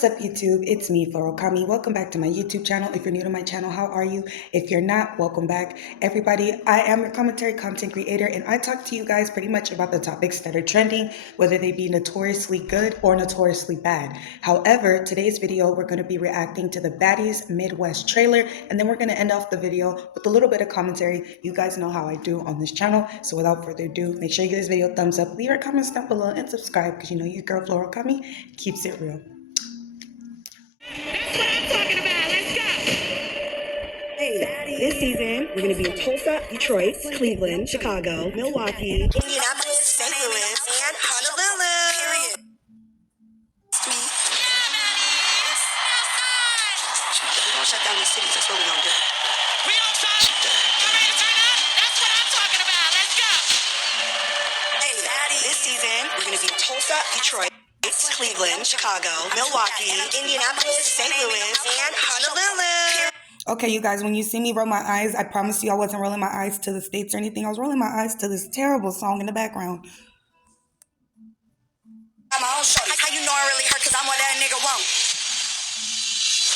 What's up, YouTube? It's me, Florokami. Welcome back to my YouTube channel. If you're new to my channel, how are you? If you're not, welcome back. Everybody, I am your commentary content creator, and I talk to you guys pretty much about the topics that are trending, whether they be notoriously good or notoriously bad. However, today's video, we're going to be reacting to the Baddies Midwest trailer, and then we're going to end off the video with a little bit of commentary. You guys know how I do on this channel, so without further ado, make sure you give this video a thumbs up, leave your comments down below, and subscribe, because you know your girl Florokami keeps it real. That's what I'm talking about. Let's go. Hey, this season, we're going to be in Tulsa, Detroit, Cleveland, Chicago, Milwaukee, Indianapolis, St. Louis, and Honolulu. Period. Me. Yeah, Baddies. Outside. We're gonna shut down these cities. That's what we're gonna do. We outside. You ready to turn up? That's what I'm talking about. Let's go. Hey, Baddies. This season, we're gonna be in Tulsa, Detroit, Cleveland, Chicago, Milwaukee, Indianapolis, St. Louis, and Honolulu. Okay, you guys, when you see me roll my eyes, I promise you I wasn't rolling my eyes to the States or anything. I was rolling my eyes to this terrible song in the background. I'm my own shorty. How you know I really hurt? Cause I'm what that nigga want.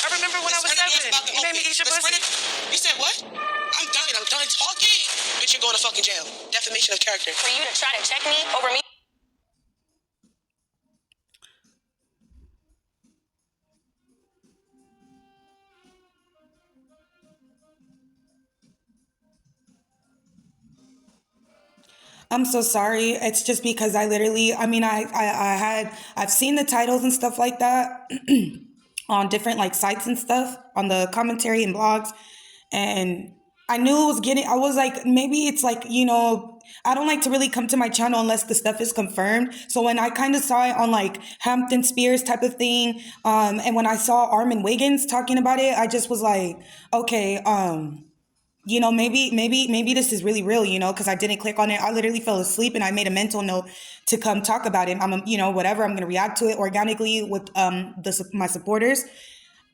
I remember when I was 7. You made me eat your pussy. You said what? I'm done talking. Bitch, you're going to fucking jail. Defamation of character. For you to try to check me over me. I'm so sorry. It's just because I've seen the titles and stuff like that on different like sites and stuff on the commentary and blogs, and I knew it was I was like, maybe it's like, you know, I don't like to really come to my channel unless the stuff is confirmed. So when I kind of saw it on like Hampton Spears type of thing, and when I saw Armin Wiggins talking about it, I just was like, okay, you know, maybe this is really real, you know, because I didn't click on it. I literally fell asleep and I made a mental note to come talk about it. You know, whatever, I'm going to react to it organically with my supporters,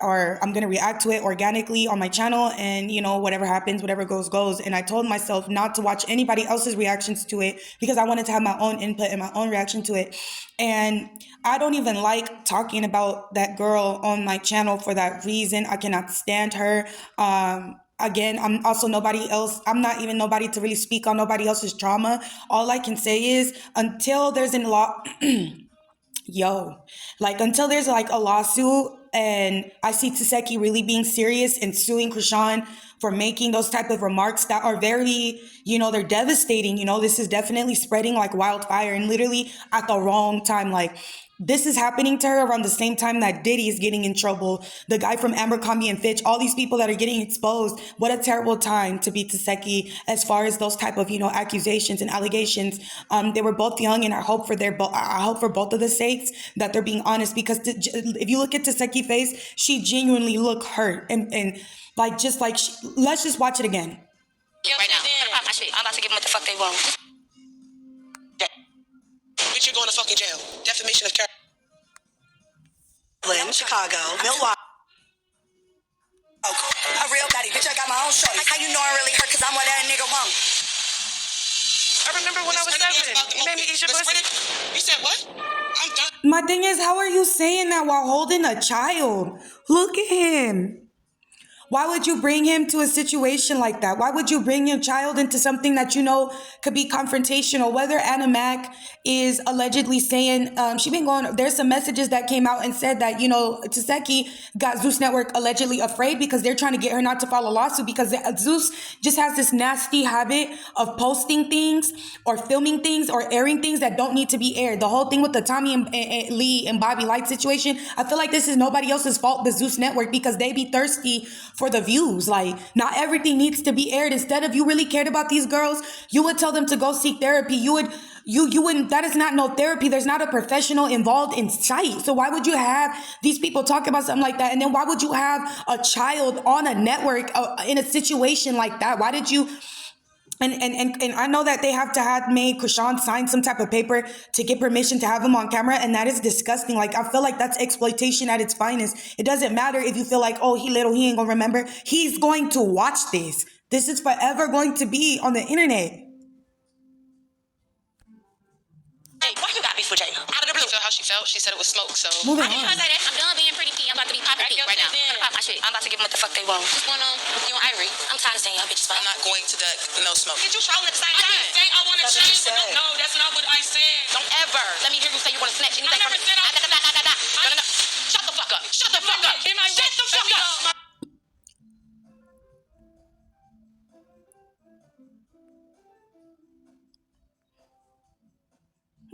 or I'm going to react to it organically on my channel, and, you know, whatever happens, whatever goes. And I told myself not to watch anybody else's reactions to it because I wanted to have my own input and my own reaction to it. And I don't even like talking about that girl on my channel for that reason. I cannot stand her. Again, I'm also nobody else. I'm not even nobody to really speak on nobody else's trauma. All I can say is until there's until there's like a lawsuit and I see Taseki really being serious and suing Krishan for making those type of remarks that are very, you know, they're devastating. You know, this is definitely spreading like wildfire and literally at the wrong time. Like, this is happening to her around the same time that Diddy is getting in trouble. The guy from Abercrombie and Fitch, all these people that are getting exposed. What a terrible time to be Taseki as far as those type of, you know, accusations and allegations. They were both young, and I hope for both of the sakes that they're being honest, because if you look at Taseki's face, she genuinely looked hurt and like, just like, let's just watch it again. Right now. I'm about to give them what the fuck they want. Bitch, you're going to fucking jail. Defamation of character. Chicago, Milwaukee. A real baddie, bitch, I got my own shorty. How you know I really hurt? Cause I'm what that nigga want. I remember when I was 7. You made me eat your pussy. You said what? I'm done. My thing is, how are you saying that while holding a child? Look at him. Why would you bring him to a situation like that? Why would you bring your child into something that you know could be confrontational? Whether Anna Mac is allegedly saying, there's some messages that came out and said that, you know, Taseki got Zeus Network allegedly afraid because they're trying to get her not to file a lawsuit, because Zeus just has this nasty habit of posting things or filming things or airing things that don't need to be aired. The whole thing with the Tommy and Lee and Bobby Light situation, I feel like this is nobody else's fault but Zeus Network, because they be thirsty for the views. Like, not everything needs to be aired. Instead, if you really cared about these girls, you would tell them to go seek therapy. You wouldn't, that is not no therapy. There's not a professional involved in sight. So why would you have these people talk about something like that? And then why would you have a child on a network in a situation like that? Why did you? And I know that they have to have made Krishan sign some type of paper to get permission to have him on camera, and that is disgusting. Like, I feel like that's exploitation at its finest. It doesn't matter if you feel like, oh, he ain't gonna remember. He's going to watch this. This is forever going to be on the internet. Hey, why you got beef with Jada? Out of the blue. How she felt? She said it was smoke, so. Moving I didn't on. say that. I'm done being pretty about to be popping feet right now. I'm gonna pop my shit. I'm about to give them what the fuck they want. What's going on with you and Ivory? I'm tired of saying y'all bitches. I'm not going to duck no smoke. Did you trolling at the same time? I didn't say I want to That's what you change. said. No, that's not what I said. Don't ever let me hear you say you want to snatch anything I from never me. said I- No. Shut the fuck up. Shut the fuck up. Am I Shut the fuck up.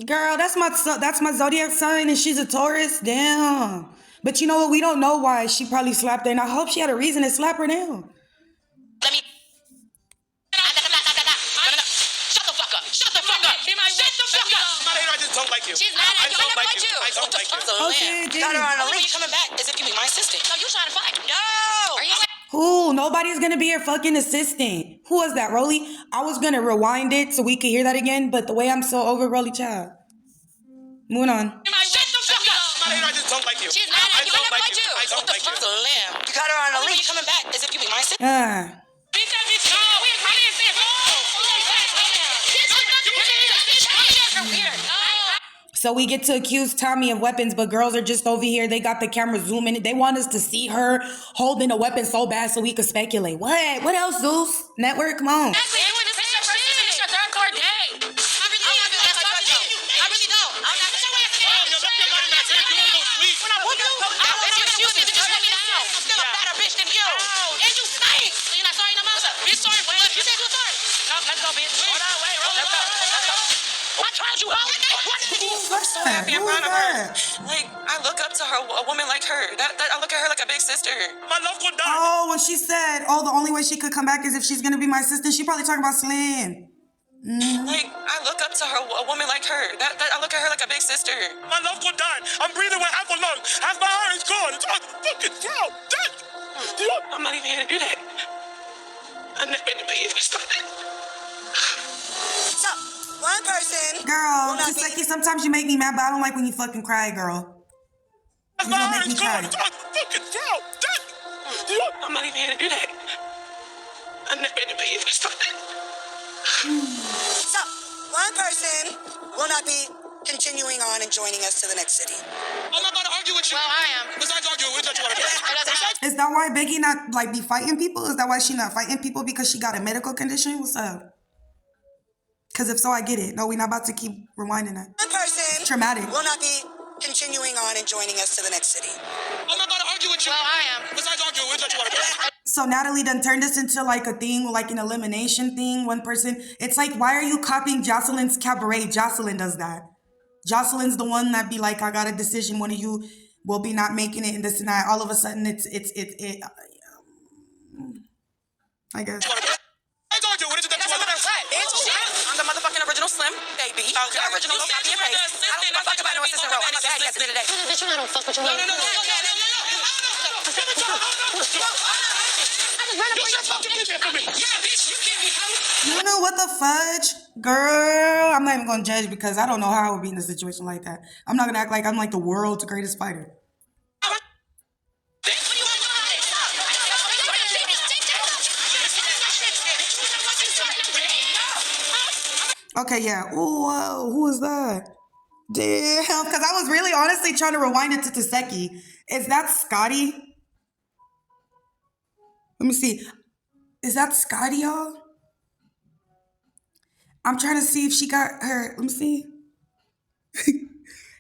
Girl, that's my zodiac sign, and she's a Taurus. Damn. But you know what? We don't know why she probably slapped her, and I hope she had a reason to slap her down. Let me. Shut the fuck up. Shut the fuck up. Shut the fuck up. I just don't like you. She's mad at you. I never liked you. I don't like you. Okay, Got her Jimmy. on a leash. Coming back as if you be my assistant. No, you trying to fight. No. Are you? Who? Nobody's gonna be your fucking assistant. Who was that, Rolly? I was gonna rewind it so we could hear that again, but the way I'm so over Rolly, child. Moving on. Shut the fuck up. I just don't like you. She's mad at you. I never liked you. I don't like you. You got her on a leash. Coming back as if you be my assistant. So we get to accuse Tommy of weapons, but girls are just over here. They got the camera zooming. They want us to see her holding a weapon so bad so we could speculate. What? What else, Zeus? Network, come on. Exactly. This is your first day. This is your third court day. I really don't. I really don't. I'm not going to wait. When I whoop you, I want you to excuse me. Just let me down. I'm still a better bitch than you. And you stink. So you're not sorry no more? Bitch, sorry for what? You said you were sorry. No, let's go, bitch. Hold on, wait. Let's go. I tried you, hoe. I'm so happy I'm proud of her. Like, I look up to her, a woman like her. I look at her like a big sister. My love will die. Oh, when she said, oh, the only way she could come back is if she's going to be my assistant, she probably talking about Slim. Like, I look up to her, a woman like her. I look at her like a big sister. My love will die. I'm breathing with half a lung. Half my heart is gone. It's all fucking throat. I'm not even here to do that. I'm not going to be even started. So, one person. Girl, will not just be- like you, sometimes you make me mad, but I don't like when you fucking cry, girl. Half You my gonna heart make me is gone. cry. It's all fucking throat. I'm not even here to do that. I'm not going to be even started. So, one person will not be continuing on and joining us to the next city. I'm not going to argue with you. Well, I am. Besides arguing, what you want to do? Is that why Becky not like be fighting people? Is that why she not fighting people because she got a medical condition? What's up? Because if so, I get it. No, we're not about to keep rewinding that. One person Traumatic. will not be continuing on and joining us to the next city. I'm not going to argue with you. Well, I am. Besides arguing, what you want to do? So Natalie done turned this into like a thing, like an elimination thing. One person. It's like, why are you copying Jocelyn's cabaret? Jocelyn does that. Jocelyn's the one that be like, I got a decision. One of you will be not making it and this and that. All of a sudden, I guess. I told you, what is it that you want to do? I'm the motherfucking original Slim, baby. Okay. The original, no copy and paste. I don't give a fuck about no assistant role. I'm a baddie at the end of the day. Bitch, you don't fuck with you. No. You know what the fudge? Girl, I'm not even going to judge because I don't know how I would be in a situation like that. I'm not going to act like I'm like the world's greatest fighter. Okay, yeah. Ooh, whoa, who is that? Damn, because I was really honestly trying to rewind it to Taseki. Is that Scotty? Let me see. Is that Scotty, y'all? I'm trying to see if she got her. Let me see.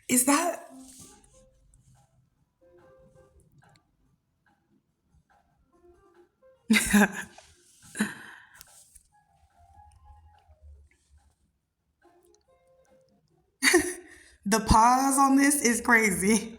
Is that? The pause on this is crazy.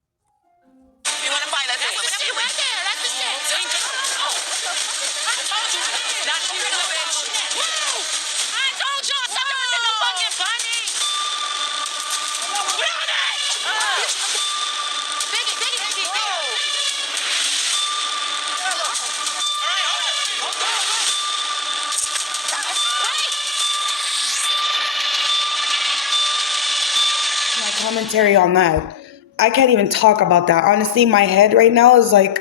You want to fight? Let's do it. You right there. That's the shit. I told you. Not you, bitch. I told y'all something was in the fucking bunny. Biggie. My commentary on that. I can't even talk about that. Honestly, my head right now is like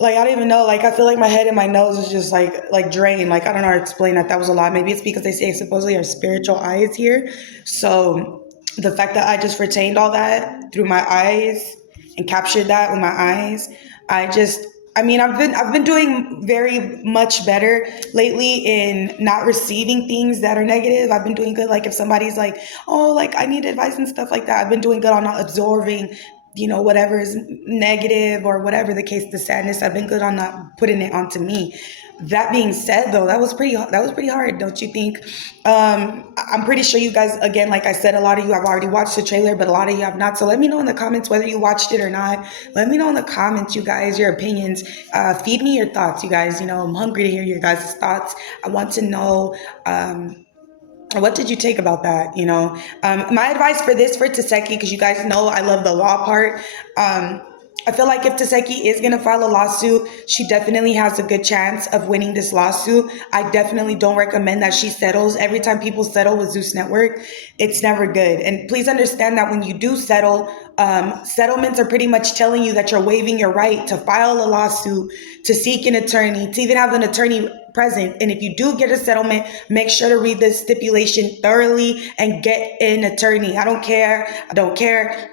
I don't even know. Like I feel like my head and my nose is just like drained. Like I don't know how to explain that. That was a lot. Maybe it's because they say supposedly our spiritual eyes here. So the fact that I just retained all that through my eyes and captured that with my eyes, I just I mean, I've been doing very much better lately in not receiving things that are negative. I've been doing good. Like if somebody's like, "Oh, like I need advice and stuff like that," I've been doing good on not absorbing, whatever is negative or whatever the case, the sadness. I've been good on not putting it onto me. That being said, though, that was pretty hard, don't you think? I'm pretty sure you guys, again, like I said, a lot of you have already watched the trailer, but a lot of you have not. So let me know in the comments whether you watched it or not. Let me know in the comments, you guys, your opinions. Feed me your thoughts, you guys. I'm hungry to hear your guys' thoughts. I want to know. What did you take about that? My advice for Taseki, because you guys know I love the law part. I feel like if Taseki is going to file a lawsuit, she definitely has a good chance of winning this lawsuit. I definitely don't recommend that she settles. Every time people settle with Zeus Network, it's never good. And please understand that when you do settle, settlements are pretty much telling you that you're waiving your right to file a lawsuit, to seek an attorney, to even have an attorney present. And if you do get a settlement, make sure to read the stipulation thoroughly and get an attorney. I don't care.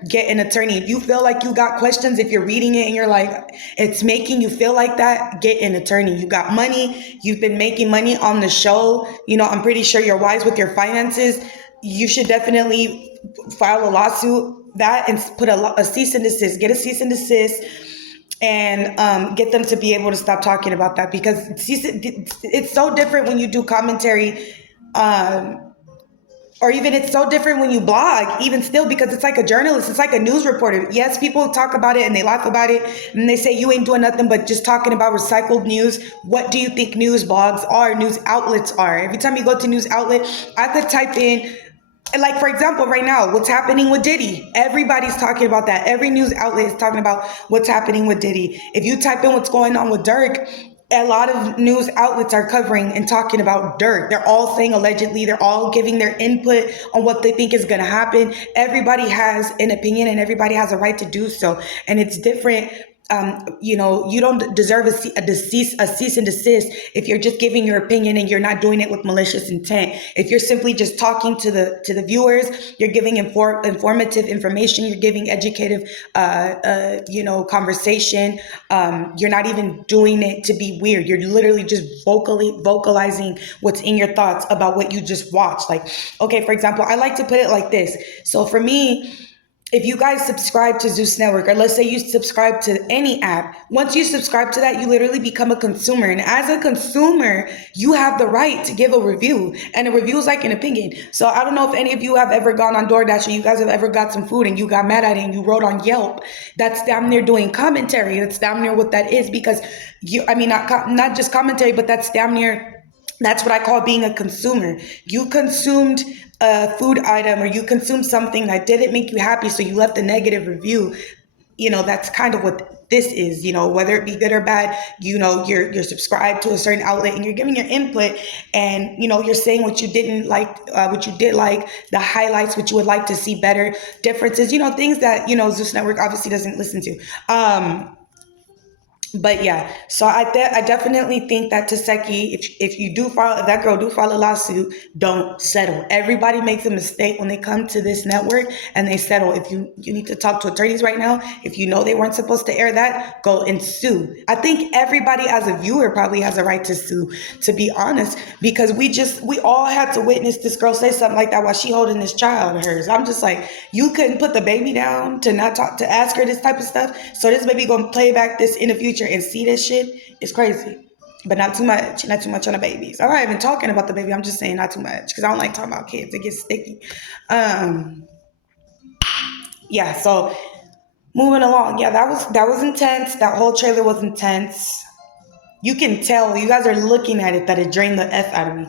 Get an attorney. If you feel like you got questions, if you're reading it and you're like, it's making you feel like that, get an attorney. You got money. You've been making money on the show. I'm pretty sure you're wise with your finances. You should definitely file a lawsuit and put a cease and desist. Get a cease and desist and get them to be able to stop talking about that, because it's so different when you do commentary, or even it's so different when you blog, even still, because it's like a journalist, it's like a news reporter. Yes, people talk about it and they laugh about it and they say you ain't doing nothing but just talking about recycled news. What do you think news blogs are, news outlets are? Every time you go to news outlet, I could type in, like, for example, right now, what's happening with Diddy? Everybody's talking about that. Every news outlet is talking about what's happening with Diddy. If you type in what's going on with Dirk, a lot of news outlets are covering and talking about Dirk. They're all saying allegedly. They're all giving their input on what they think is going to happen. Everybody has an opinion and everybody has a right to do so. And it's different. You don't deserve a cease and desist if you're just giving your opinion and you're not doing it with malicious intent. If you're simply just talking to the viewers, you're giving informative information, you're giving educative, conversation. You're not even doing it to be weird. You're literally just vocalizing what's in your thoughts about what you just watched. Like, okay, for example, I like to put it like this. So for me, if you guys subscribe to Zeus Network, or let's say you subscribe to any app, once you subscribe to that, you literally become a consumer. And as a consumer, you have the right to give a review. And a review is like an opinion. So I don't know if any of you have ever gone on DoorDash or you guys have ever got some food and you got mad at it and you wrote on Yelp. That's damn near doing commentary. That's damn near what that is, because not just commentary, but that's damn near, that's what I call being a consumer. You consumed a food item or you consumed something that didn't make you happy, so you left a negative review. That's kind of what this is, whether it be good or bad. You're subscribed to a certain outlet and you're giving your input, and you're saying what you didn't like, what you did like, the highlights, what you would like to see better, differences, things that Zeus Network obviously doesn't listen to. But yeah, so I definitely think that Taseki, if that girl do file a lawsuit, don't settle. Everybody makes a mistake when they come to this network and they settle. If you need to talk to attorneys right now, if you know they weren't supposed to air that, go and sue. I think everybody as a viewer probably has a right to sue, to be honest, because we all had to witness this girl say something like that while she holding this child of hers. I'm just like, you couldn't put the baby down to not talk, to ask her this type of stuff. So this baby gonna play back this in the future and see this shit. It's crazy, but not too much on the babies. I'm not even talking about the baby. I'm just saying not too much, because I don't like talking about kids. It gets sticky. Yeah, so moving along. Yeah, that was intense. That whole trailer was intense. You can tell, you guys are looking at it, that it drained the F out of me.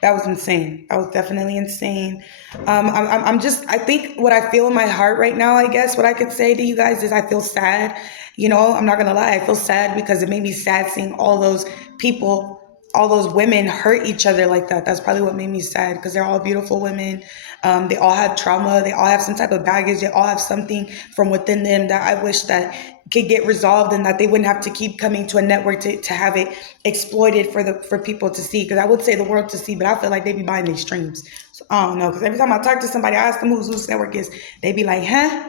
That was insane. That was definitely insane. I think what I feel in my heart right now, I guess what I could say to you guys is I feel sad. I'm not going to lie. I feel sad because it made me sad seeing all those people all those women hurt each other like that. That's probably what made me sad, because they're all beautiful women. They all have trauma. They all have some type of baggage. They all have something from within them that I wish that could get resolved, and that they wouldn't have to keep coming to a network to have it exploited for people to see. Because I would say the world to see, but I feel like they be buying these streams. So I don't know. Because every time I talk to somebody, I ask them who Zeus Network is, they be like, huh?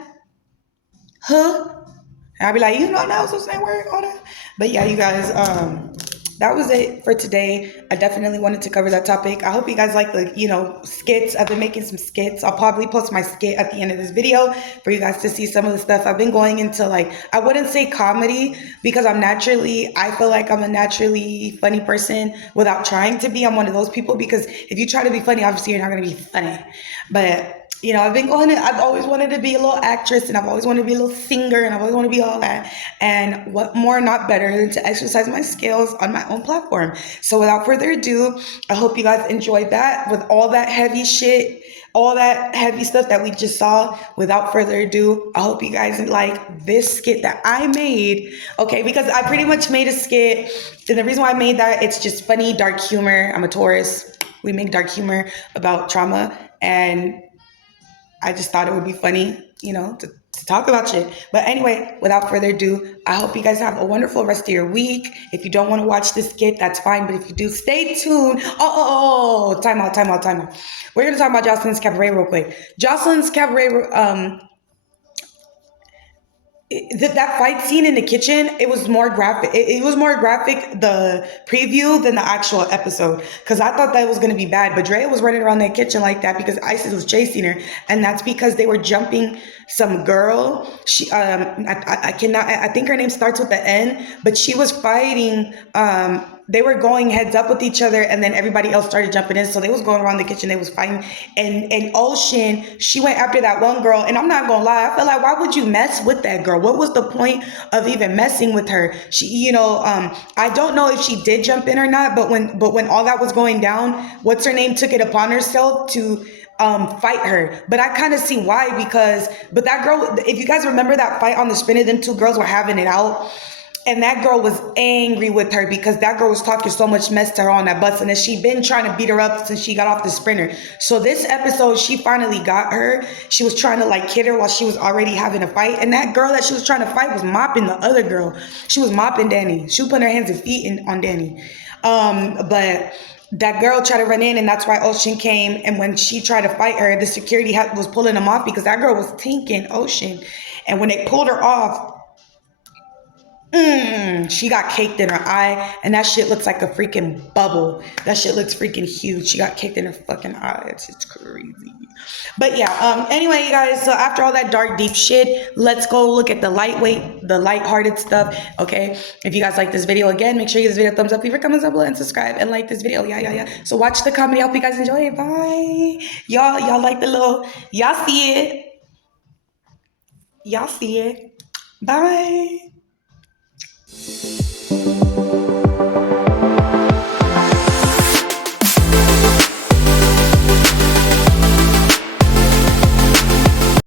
And I'll be like, you know, that was Zeus Network, all that. But yeah, you guys, that was it for today. I definitely wanted to cover that topic. I hope you guys like the, skits. I've been making some skits. I'll probably post my skit at the end of this video for you guys to see some of the stuff. I've been going into, like, I wouldn't say comedy, because I feel like I'm a naturally funny person without trying to be. I'm one of those people, because if you try to be funny, obviously you're not going to be funny. But I've always wanted to be a little actress, and I've always wanted to be a little singer, and I've always wanted to be all that. And what more, not better than to exercise my skills on my own platform. So without further ado, I hope you guys enjoyed that with all that heavy shit, all that heavy stuff that we just saw. Without further ado, I hope you guys like this skit that I made. Okay, because I pretty much made a skit. And the reason why I made that, it's just funny, dark humor. I'm a Taurus. We make dark humor about trauma. And I just thought it would be funny, to talk about shit. But anyway, without further ado, I hope you guys have a wonderful rest of your week. If you don't want to watch this skit, that's fine. But if you do, stay tuned. Time out. We're going to talk about Jocelyn's Cabaret real quick. Jocelyn's Cabaret, that fight scene in the kitchen, it was more graphic. It was more graphic, the preview, than the actual episode, because I thought that was going to be bad. But Drea was running around that kitchen like that because Isis was chasing her, and that's because they were jumping some girl. She I think her name starts with the N, but she was fighting. They were going heads up with each other, and then everybody else started jumping in. So they was going around the kitchen. They was fighting. And Ocean, she went after that one girl. And I'm not gonna lie, I feel like, why would you mess with that girl? What was the point of even messing with her? She, I don't know if she did jump in or not. But when all that was going down, what's her name took it upon herself to fight her. But I kind of see why, but that girl, if you guys remember that fight on the spinner, them two girls were having it out. And that girl was angry with her because that girl was talking so much mess to her on that bus. And then she been trying to beat her up since she got off the sprinter. So this episode, she finally got her. She was trying to kid her while she was already having a fight. And that girl that she was trying to fight was mopping the other girl. She was mopping Danny. She was putting her hands and feet on Danny. But that girl tried to run in, and that's why Ocean came. And when she tried to fight her, the security was pulling them off because that girl was tinking Ocean. And when they pulled her off, she got caked in her eye, and that shit looks like a freaking bubble. That shit looks freaking huge. She got caked in her fucking eye. It's crazy. But yeah, anyway, you guys, so after all that dark, deep shit, let's go look at the lighthearted stuff, okay? If you guys like this video, again, make sure you give this video a thumbs up, leave your comments up below, and subscribe, and like this video. Yeah. So watch the comedy. I hope you guys enjoy it. Bye. Y'all like y'all see it. Bye.